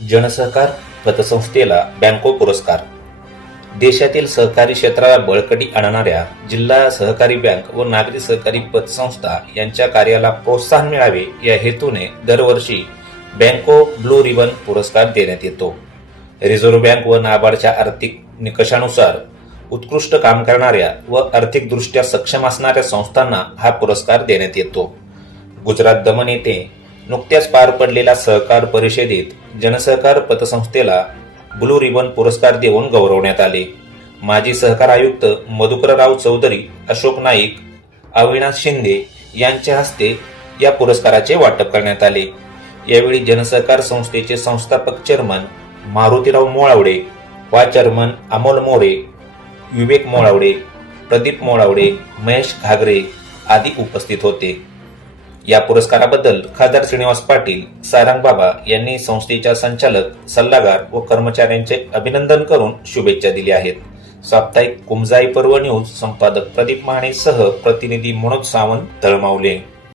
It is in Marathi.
जनसहकार पतसंस्थेला बँको पुरस्कार. देशातील सहकारी क्षेत्राला बळकटी आणणाऱ्या जिल्हा सहकारी बँक व नागरी सहकारी पतसंस्था यांच्या कार्याला प्रोत्साहन मिळावे या हेतूने दरवर्षी बँको ब्लू रिबन पुरस्कार देण्यात येतो. रिझर्व्ह बँक व नाबार्डच्या आर्थिक निकषानुसार उत्कृष्ट काम करणाऱ्या व आर्थिकदृष्ट्या सक्षम असणाऱ्या संस्थांना हा पुरस्कार देण्यात येतो. गुजरात दमन येथे नुकत्याच पार पडलेल्या सहकार परिषदेत जनसहकार पतसंस्थेला ब्लू रिबन पुरस्कार देऊन गौरवण्यात आले. माजी सहकार आयुक्त मधुकरराव चौधरी अशोक नाईक अविनाश शिंदे यांच्या हस्ते या पुरस्काराचे वाटप करण्यात आले. यावेळी जनसहकार संस्थेचे संस्थापक चेअरमन मारुतीराव मोळावडे वा चेअरमन अमोल मोरे विवेक मोळावडे प्रदीप मोळावडे महेश घागरे आदी उपस्थित होते. या पुरस्काराबद्दल खासदार श्रीनिवास पाटील सारंग बाबा यांनी संस्थेच्या संचालक सल्लागार व कर्मचाऱ्यांचे अभिनंदन करून शुभेच्छा दिल्या आहेत. साप्ताहिक कुमजाई पर्व न्यूज संपादक प्रदीप माने सह प्रतिनिधी मनोज सावंत तळमावले.